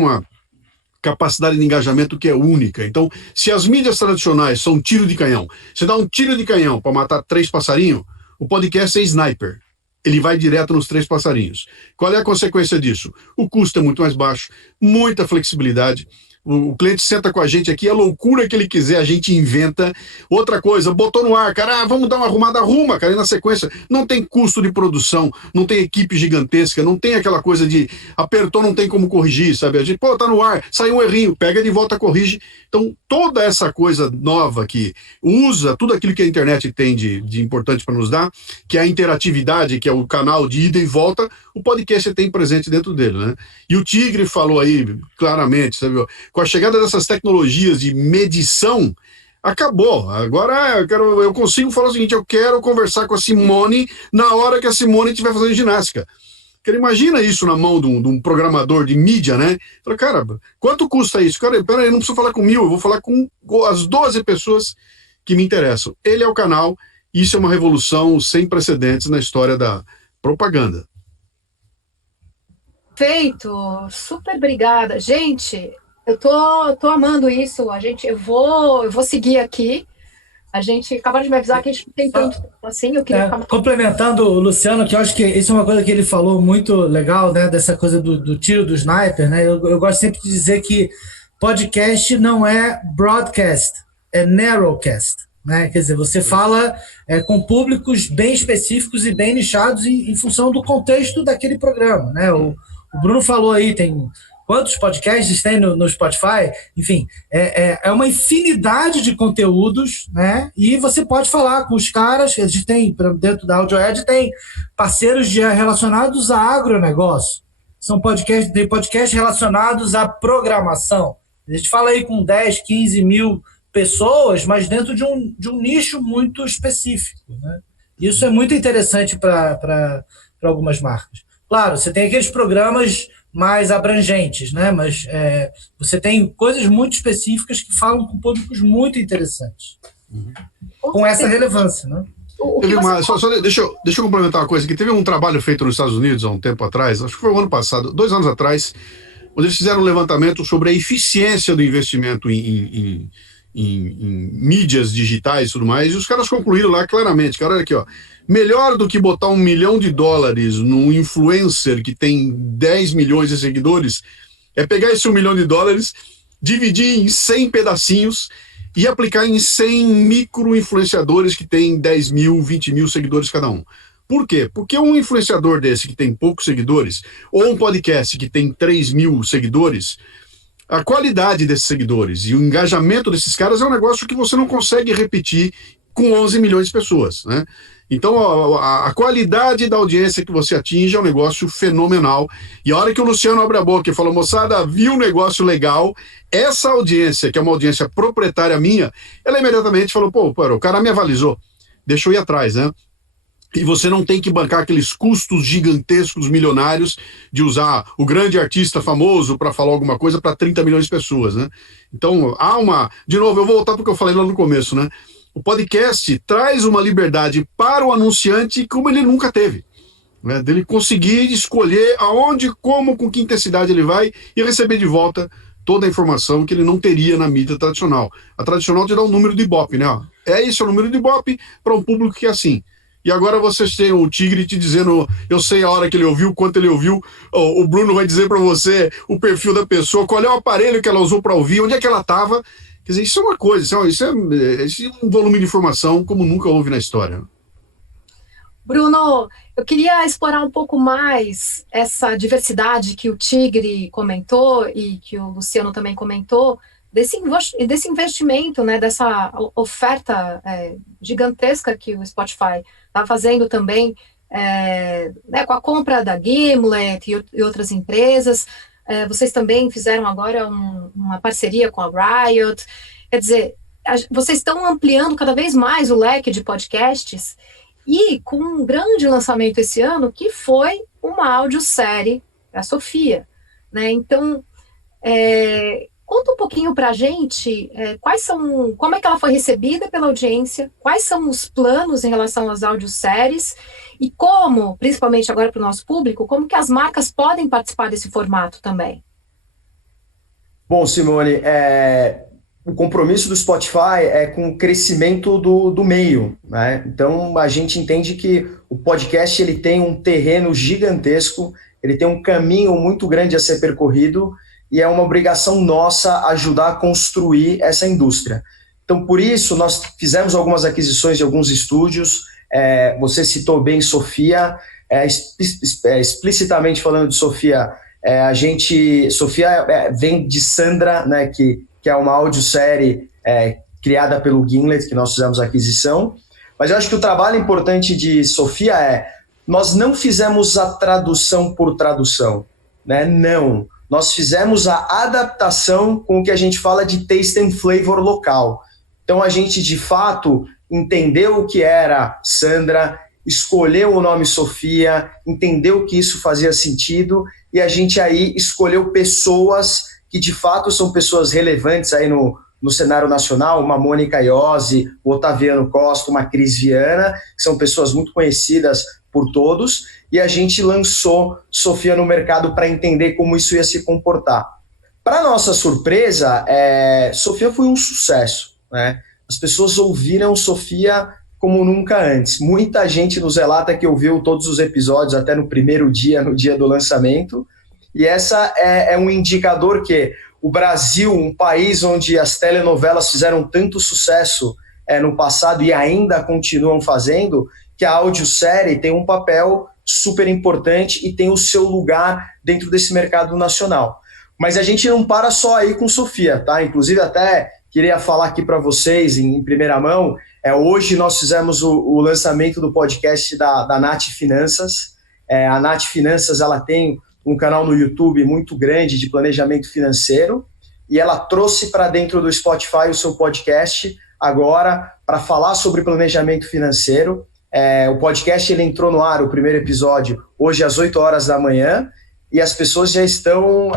capacidade de engajamento que é única. Então, se as mídias tradicionais são tiro de canhão, você dá um tiro de canhão para matar 3 passarinhos, o podcast é sniper. Ele vai direto nos 3 passarinhos. Qual é a consequência disso? O custo é muito mais baixo, muita flexibilidade. O cliente senta com a gente aqui, a loucura que ele quiser, a gente inventa. Outra coisa, botou no ar, cara, vamos dar uma arrumada, arruma, cara, e na sequência não tem custo de produção, não tem equipe gigantesca, não tem aquela coisa de apertou, não tem como corrigir, sabe? A gente, tá no ar, saiu um errinho, pega de volta, corrige. Então, toda essa coisa nova que usa tudo aquilo que a internet tem de importante para nos dar, que é a interatividade, que é o canal de ida e volta, o podcast tem presente dentro dele, né? E o Tigre falou aí claramente, sabe? Com a chegada dessas tecnologias de medição, acabou. Agora eu consigo falar o seguinte, eu quero conversar com a Simone na hora que a Simone estiver fazendo ginástica. Porque imagina isso na mão de um programador de mídia, né? Fala, cara, quanto custa isso? Cara, peraí, eu não preciso falar com 1000, eu vou falar com as 12 pessoas que me interessam. Ele é o canal, isso é uma revolução sem precedentes na história da propaganda. Feito, super obrigada. Gente, eu tô amando isso. Eu vou seguir aqui. A gente acabou de me avisar que a gente não tem tanto tempo assim. Eu queria ficar... Complementando o Luciano, que eu acho que isso é uma coisa que ele falou muito legal, né? Dessa coisa do tiro do sniper, né? Eu gosto sempre de dizer que podcast não é broadcast, é narrowcast, né? Quer dizer, você fala com públicos bem específicos e bem nichados em função do contexto daquele programa, né? O Bruno falou aí, tem quantos podcasts tem no Spotify? Enfim, é uma infinidade de conteúdos, né? E você pode falar com os caras, a gente tem, dentro da AudioEd, tem parceiros relacionados a agronegócio. Tem podcasts relacionados à programação. A gente fala aí com 10, 15 mil pessoas, mas dentro de um nicho muito específico, né? Isso é muito interessante para algumas marcas. Claro, você tem aqueles programas mais abrangentes, né? Mas você tem coisas muito específicas que falam com públicos muito interessantes, com essa relevância, né? Deixa eu complementar uma coisa, que teve um trabalho feito nos Estados Unidos há um tempo atrás, acho que foi o ano passado, 2 anos atrás, onde eles fizeram um levantamento sobre a eficiência do investimento em mídias digitais e tudo mais, e os caras concluíram lá claramente, cara, olha aqui, ó, melhor do que botar $1 milhão num influencer que tem 10 milhões de seguidores, é pegar esse $1 milhão, dividir em 100 pedacinhos e aplicar em 100 micro-influenciadores que têm 10 mil, 20 mil seguidores cada um. Por quê? Porque um influenciador desse que tem poucos seguidores, ou um podcast que tem 3 mil seguidores, a qualidade desses seguidores e o engajamento desses caras é um negócio que você não consegue repetir com 11 milhões de pessoas, né? Então, a qualidade da audiência que você atinge é um negócio fenomenal. E a hora que o Luciano abre a boca e fala, moçada, viu um negócio legal, essa audiência, que é uma audiência proprietária minha, ela imediatamente falou, o cara me avalizou, deixa eu ir atrás, né? E você não tem que bancar aqueles custos gigantescos, milionários, de usar o grande artista famoso para falar alguma coisa para 30 milhões de pessoas, né? Então, de novo, eu vou voltar para o que eu falei lá no começo, né? O podcast traz uma liberdade para o anunciante como ele nunca teve, né? Dele conseguir escolher aonde, como, com que intensidade ele vai e receber de volta toda a informação que ele não teria na mídia tradicional. A tradicional te dá um número de Ibope, né? Esse é o número de Ibope para um público que é assim. E agora vocês têm o Tigre te dizendo, eu sei a hora que ele ouviu, quanto ele ouviu, o Bruno vai dizer para você o perfil da pessoa, qual é o aparelho que ela usou para ouvir, onde é que ela estava. Quer dizer, isso é uma coisa, isso é um volume de informação como nunca houve na história. Bruno, eu queria explorar um pouco mais essa diversidade que o Tigre comentou e que o Luciano também comentou, desse investimento, né, dessa oferta gigantesca que o Spotify está fazendo também, né, com a compra da Gimlet e outras empresas. Vocês também fizeram agora uma parceria com a Riot. Quer dizer, vocês estão ampliando cada vez mais o leque de podcasts e com um grande lançamento esse ano, que foi uma audiosérie, a Sofia, né? Então, conta um pouquinho para a gente como é que ela foi recebida pela audiência, quais são os planos em relação às audioséries e como, principalmente agora para o nosso público, como que as marcas podem participar desse formato também. Bom, Simone, o compromisso do Spotify é com o crescimento do meio, né? Então, a gente entende que o podcast ele tem um terreno gigantesco, ele tem um caminho muito grande a ser percorrido e é uma obrigação nossa ajudar a construir essa indústria. Então, por isso, nós fizemos algumas aquisições de alguns estúdios. Você citou bem Sofia, explicitamente falando de Sofia, Sofia vem de Sandra, né, que é uma audiosérie criada pelo Gimlet, que nós fizemos a aquisição. Mas eu acho que o trabalho importante de Sofia nós não fizemos a tradução por tradução, né? Não. Nós fizemos a adaptação com o que a gente fala de taste and flavor local. Então a gente, de fato, entendeu o que era Sandra, escolheu o nome Sofia, entendeu que isso fazia sentido e a gente aí escolheu pessoas que de fato são pessoas relevantes aí no cenário nacional, uma Mônica Iose, o Otaviano Costa, uma Cris Viana, que são pessoas muito conhecidas por todos, e a gente lançou Sofia no mercado para entender como isso ia se comportar. Para nossa surpresa, Sofia foi um sucesso, né? As pessoas ouviram Sofia como nunca antes. Muita gente nos relata que ouviu todos os episódios até no primeiro dia, no dia do lançamento, e essa é um indicador que o Brasil, um país onde as telenovelas fizeram tanto sucesso no passado e ainda continuam fazendo, que a audiosérie tem um papel super importante e tem o seu lugar dentro desse mercado nacional. Mas a gente não para só aí com Sofia, tá? Inclusive até queria falar aqui para vocês em primeira mão, hoje nós fizemos o lançamento do podcast da Nath Finanças. A Nath Finanças ela tem um canal no YouTube muito grande de planejamento financeiro e ela trouxe para dentro do Spotify o seu podcast agora para falar sobre planejamento financeiro. O podcast ele entrou no ar, o primeiro episódio, hoje às 8 horas da manhã e as pessoas já estão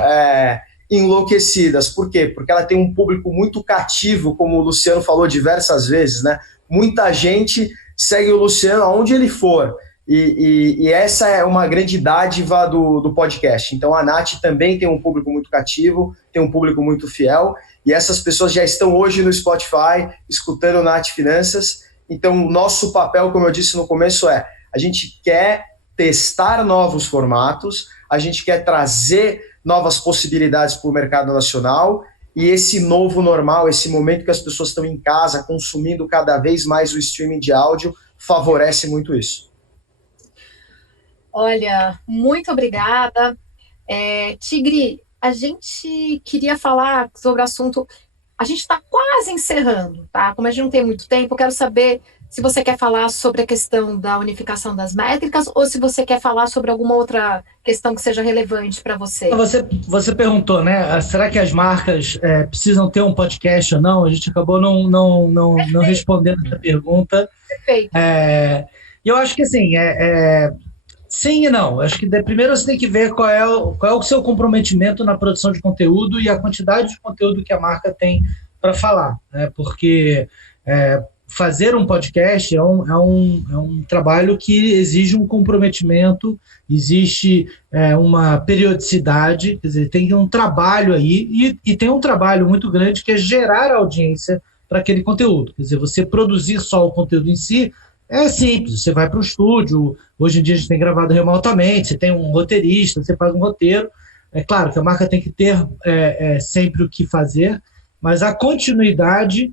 enlouquecidas. Por quê? Porque ela tem um público muito cativo, como o Luciano falou diversas vezes, né? Muita gente segue o Luciano aonde ele for. E essa é uma grande dádiva do podcast. Então a Nath também tem um público muito cativo, tem um público muito fiel, e essas pessoas já estão hoje no Spotify, escutando Nath Finanças. Então o nosso papel, como eu disse no começo, a gente quer testar novos formatos, a gente quer trazer novas possibilidades para o mercado nacional, e esse novo normal, esse momento que as pessoas estão em casa, consumindo cada vez mais o streaming de áudio, favorece muito isso. Olha, muito obrigada. Tigre, a gente queria falar sobre o assunto, a gente está quase encerrando, tá? Como a gente não tem muito tempo, eu quero saber se você quer falar sobre a questão da unificação das métricas ou se você quer falar sobre alguma outra questão que seja relevante para você. Você perguntou, né? Será que as marcas precisam ter um podcast ou não? A gente acabou não respondendo essa pergunta. Perfeito. Eu acho que assim, sim e não. Acho que primeiro você tem que ver qual é o seu comprometimento na produção de conteúdo e a quantidade de conteúdo que a marca tem para falar, né? Porque fazer um podcast é um trabalho que exige um comprometimento, existe uma periodicidade, quer dizer, tem um trabalho aí e tem um trabalho muito grande que é gerar audiência para aquele conteúdo. Quer dizer, você produzir só o conteúdo em si é simples, você vai para o estúdio, hoje em dia a gente tem gravado remotamente, você tem um roteirista, você faz um roteiro. É claro que a marca tem que ter sempre o que fazer, mas a continuidade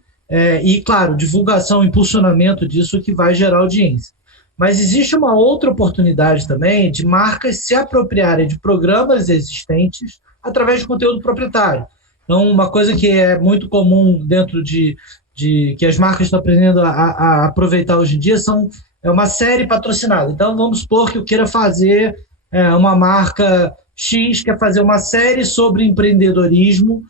e, claro, divulgação, impulsionamento disso que vai gerar audiência. Mas existe uma outra oportunidade também de marcas se apropriarem de programas existentes através de conteúdo proprietário. Então, uma coisa que é muito comum dentro de que as marcas estão aprendendo a aproveitar hoje em dia é uma série patrocinada. Então, vamos supor que eu queira fazer uma marca X, quer fazer uma série sobre empreendedorismo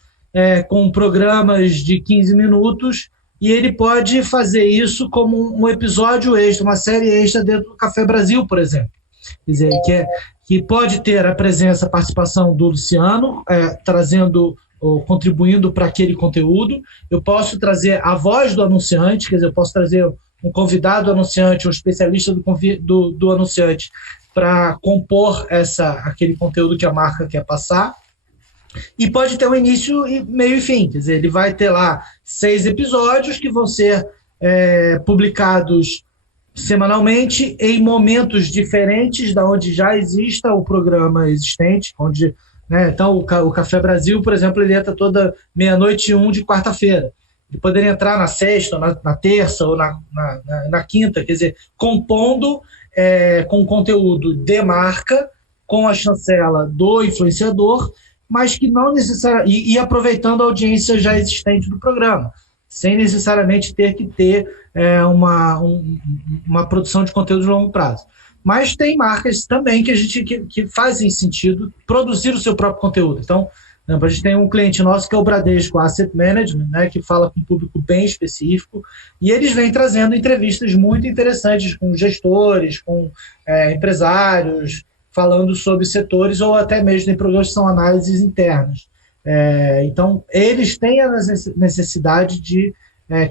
com programas de 15 minutos e ele pode fazer isso como um episódio extra, uma série extra dentro do Café Brasil, por exemplo. Quer dizer, que pode ter a presença, a participação do Luciano, trazendo ou contribuindo para aquele conteúdo. Eu posso trazer a voz do anunciante, quer dizer, eu posso trazer um convidado anunciante, um especialista do anunciante para compor aquele conteúdo que a marca quer passar. E pode ter um início, meio e fim. Quer dizer, ele vai ter lá 6 episódios que vão ser publicados semanalmente em momentos diferentes da onde já exista o programa existente, onde, né, então o Café Brasil, por exemplo, ele entra toda 00:01 de quarta-feira. Ele poderia entrar na sexta, ou na terça, ou na quinta, quer dizer, compondo com conteúdo de marca, com a chancela do influenciador, mas que não necessariamente... E aproveitando a audiência já existente do programa, sem necessariamente ter que ter uma produção de conteúdo de longo prazo. Mas tem marcas também que fazem sentido produzir o seu próprio conteúdo. Então, a gente tem um cliente nosso que é o Bradesco Asset Management, né, que fala com um público bem específico, e eles vêm trazendo entrevistas muito interessantes com gestores, com empresários, falando sobre setores ou até mesmo em programas que são análises internas. Então, eles têm a necessidade de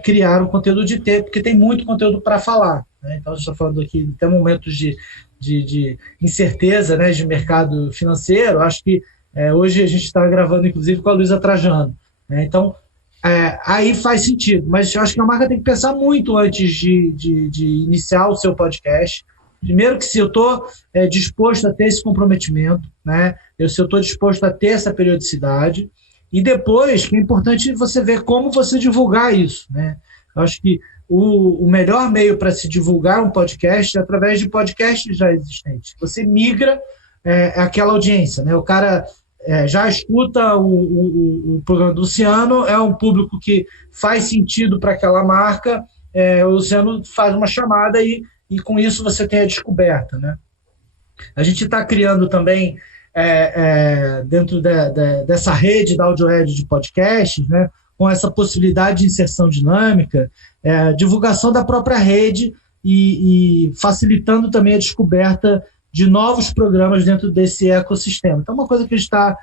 criar um conteúdo porque tem muito conteúdo para falar, né? Então, a gente está falando aqui até momentos de incerteza, né, de mercado financeiro. Acho que hoje a gente está gravando, inclusive, com a Luísa Trajano, né? Então, aí faz sentido. Mas eu acho que a marca tem que pensar muito antes de iniciar o seu podcast. Primeiro que se eu estou disposto a ter esse comprometimento, né? Se eu estou disposto a ter essa periodicidade. E depois, que é importante você ver como você divulgar isso, né? Eu acho que o melhor meio para se divulgar um podcast é através de podcasts já existentes. Você migra aquela audiência, né? O cara já escuta o programa do Luciano, é um público que faz sentido para aquela marca, o Luciano faz uma chamada e com isso você tem a descoberta, né? A gente está criando também, dentro dessa rede da AudioEd de podcasts, né, com essa possibilidade de inserção dinâmica, divulgação da própria rede e facilitando também a descoberta de novos programas dentro desse ecossistema. Então, uma coisa que a gente está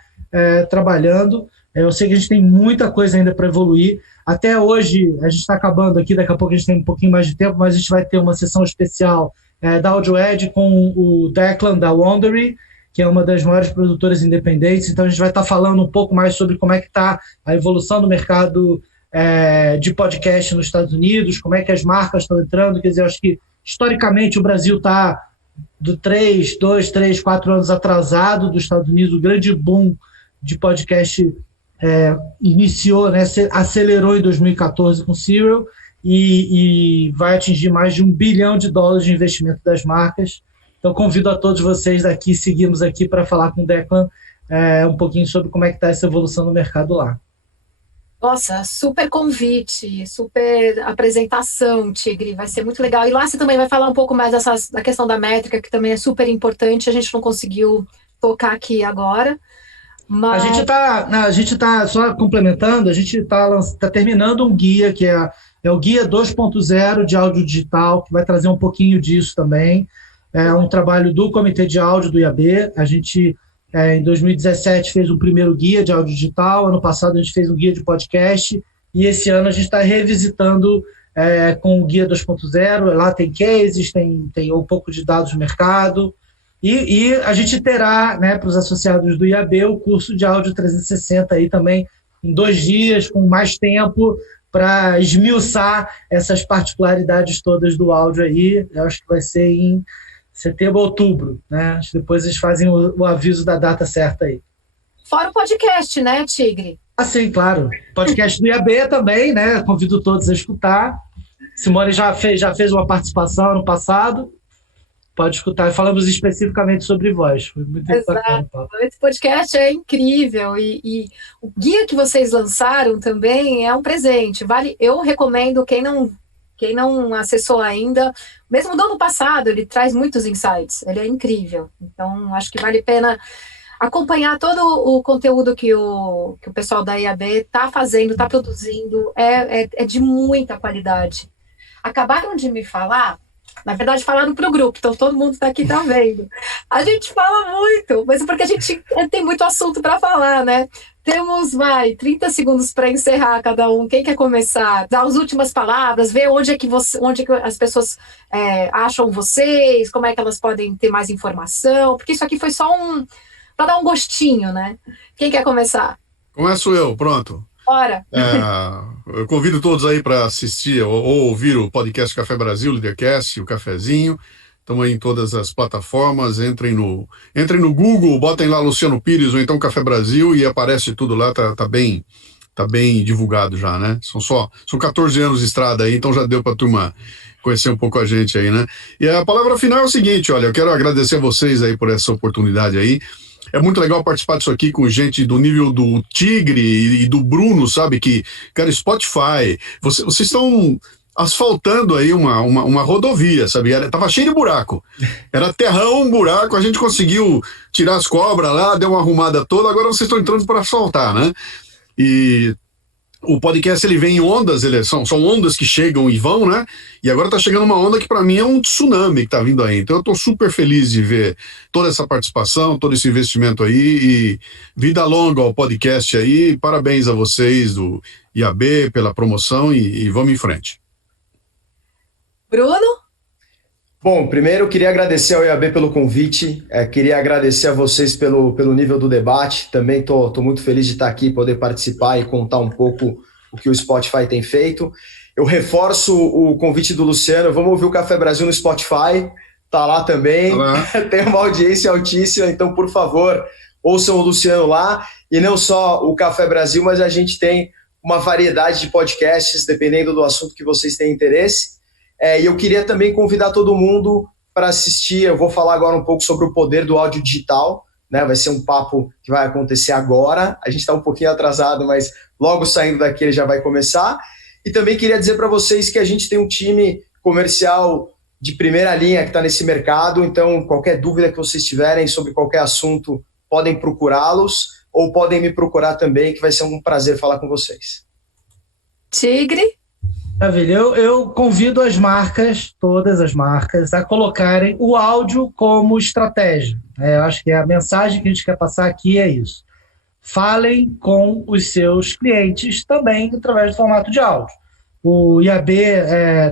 trabalhando, eu sei que a gente tem muita coisa ainda para evoluir. Até hoje, a gente está acabando aqui, daqui a pouco a gente tem um pouquinho mais de tempo, mas a gente vai ter uma sessão especial da AudioEd com o Declan da Wondery, que é uma das maiores produtoras independentes. Então, a gente vai estar falando um pouco mais sobre como é que está a evolução do mercado de podcast nos Estados Unidos, como é que as marcas estão entrando. Quer dizer, eu acho que, historicamente, o Brasil está 2, 3, 4 anos atrasado dos Estados Unidos. O grande boom de podcast iniciou, né, acelerou em 2014 com Serial e vai atingir mais de $1 bilhão de investimento das marcas. Então, convido a todos vocês daqui, seguimos aqui para falar com o Declan um pouquinho sobre como é que está essa evolução no mercado lá. Nossa, super convite, super apresentação, Tigre, vai ser muito legal. E lá você também vai falar um pouco mais da questão da métrica, que também é super importante, a gente não conseguiu tocar aqui agora. Mas... A gente tá só complementando, a gente tá terminando um guia que é o Guia 2.0 de áudio digital, que vai trazer um pouquinho disso também. É um trabalho do Comitê de Áudio do IAB. A gente, em 2017, fez um primeiro guia de áudio digital. Ano passado, a gente fez um guia de podcast. E esse ano, a gente está revisitando com o Guia 2.0. Lá tem cases, tem um pouco de dados do mercado. E a gente terá, né, para os associados do IAB, o curso de áudio 360 aí também, em 2 dias, com mais tempo, para esmiuçar essas particularidades todas do áudio aí. Eu acho que vai ser em setembro ou outubro, né? Depois eles fazem o aviso da data certa aí. Fora o podcast, né, Tigre? Ah, sim, claro. Podcast do IAB também, né? Convido todos a escutar. Simone já fez uma participação ano passado. Pode escutar. Falamos especificamente sobre voz. Foi muito bacana. Esse podcast é incrível. E o guia que vocês lançaram também é um presente. Eu recomendo, quem não acessou ainda, mesmo do ano passado, ele traz muitos insights. Ele é incrível. Então, acho que vale a pena acompanhar todo o conteúdo que o pessoal da IAB está fazendo, está produzindo. É de muita qualidade. Acabaram de me falar... Na verdade, falaram para o grupo, então todo mundo está aqui, tá vendo. A gente fala muito, mas é porque a gente tem muito assunto para falar, né? Temos, 30 segundos para encerrar cada um. Quem quer começar? Dar as últimas palavras, ver onde é que as pessoas acham vocês, como é que elas podem ter mais informação, porque isso aqui foi só para dar um gostinho, né? Quem quer começar? Começo eu, pronto. Bora! Eu convido todos aí para assistir ou ouvir o podcast Café Brasil, Lidercast, o Cafezinho. Estamos aí em todas as plataformas. Entrem no Google, botem lá Luciano Pires ou então Café Brasil e aparece tudo lá, tá bem divulgado já, né? São 14 anos de estrada aí, então já deu para a turma conhecer um pouco a gente aí, né? E a palavra final é o seguinte, olha, eu quero agradecer a vocês aí por essa oportunidade aí. É muito legal participar disso aqui com gente do nível do Tigre e do Bruno, sabe? Que, cara, Spotify, vocês estão asfaltando aí uma rodovia, sabe? Tava cheio de buraco. Era terrão, buraco, a gente conseguiu tirar as cobras lá, deu uma arrumada toda, agora vocês estão entrando para asfaltar, né? E o podcast, ele vem em ondas, são ondas que chegam e vão, né? E agora tá chegando uma onda que para mim é um tsunami que tá vindo aí. Então eu tô super feliz de ver toda essa participação, todo esse investimento aí e vida longa ao podcast aí. Parabéns a vocês do IAB pela promoção e vamos em frente. Bruno? Bom, primeiro eu queria agradecer ao IAB pelo convite, queria agradecer a vocês pelo nível do debate, também estou muito feliz de estar aqui, poder participar e contar um pouco o que o Spotify tem feito. Eu reforço o convite do Luciano, vamos ouvir o Café Brasil no Spotify, tá lá também, tem uma audiência altíssima, então por favor, ouçam o Luciano lá, e não só o Café Brasil, mas a gente tem uma variedade de podcasts, dependendo do assunto que vocês têm interesse. E eu queria também convidar todo mundo para assistir, eu vou falar agora um pouco sobre o poder do áudio digital, né? Vai ser um papo que vai acontecer agora, a gente está um pouquinho atrasado, mas logo saindo daqui ele já vai começar. E também queria dizer para vocês que a gente tem um time comercial de primeira linha que está nesse mercado, então qualquer dúvida que vocês tiverem sobre qualquer assunto, podem procurá-los ou podem me procurar também, que vai ser um prazer falar com vocês. Tigre? Maravilha. Eu convido as marcas, todas as marcas, a colocarem o áudio como estratégia. Eu acho que a mensagem que a gente quer passar aqui é isso. Falem com os seus clientes também através do formato de áudio. O IAB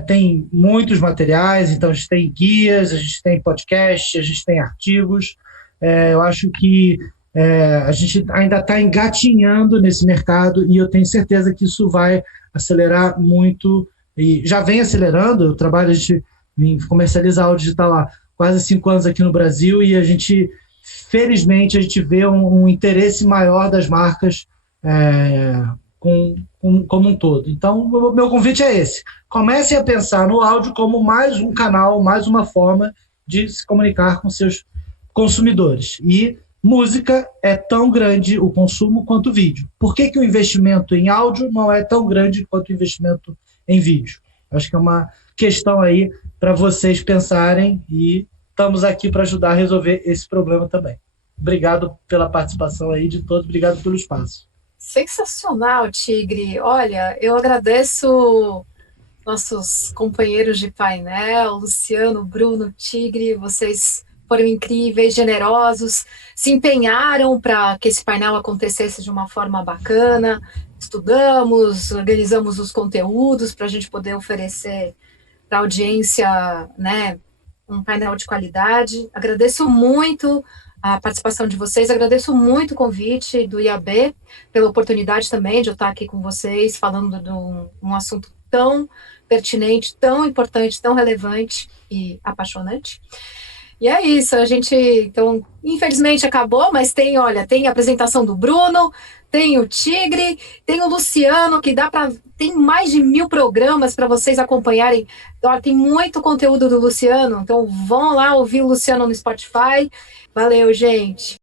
tem muitos materiais, então a gente tem guias, a gente tem podcast, a gente tem artigos. Eu acho que a gente ainda está engatinhando nesse mercado e eu tenho certeza que isso vai acelerar muito, e já vem acelerando. A gente comercializa áudio digital há quase 5 anos aqui no Brasil e felizmente, a gente vê um interesse maior das marcas como um todo. Então, o meu convite é esse. Comecem a pensar no áudio como mais um canal, mais uma forma de se comunicar com seus consumidores. E música é tão grande o consumo quanto o vídeo. Por que o investimento em áudio não é tão grande quanto o investimento em vídeo? Acho que é uma questão aí para vocês pensarem e estamos aqui para ajudar a resolver esse problema também. Obrigado pela participação aí de todos, obrigado pelo espaço. Sensacional, Tigre. Olha, eu agradeço nossos companheiros de painel, Luciano, Bruno, Tigre, vocês foram incríveis, generosos, se empenharam para que esse painel acontecesse de uma forma bacana, estudamos, organizamos os conteúdos para a gente poder oferecer para a audiência, né, um painel de qualidade. Agradeço muito a participação de vocês, agradeço muito o convite do IAB, pela oportunidade também de eu estar aqui com vocês, falando de um assunto tão pertinente, tão importante, tão relevante e apaixonante. E é isso, a gente, então, infelizmente acabou, mas tem a apresentação do Bruno, tem o Tigre, tem o Luciano, que tem mais de 1000 programas para vocês acompanharem. Olha, tem muito conteúdo do Luciano, então vão lá ouvir o Luciano no Spotify. Valeu, gente!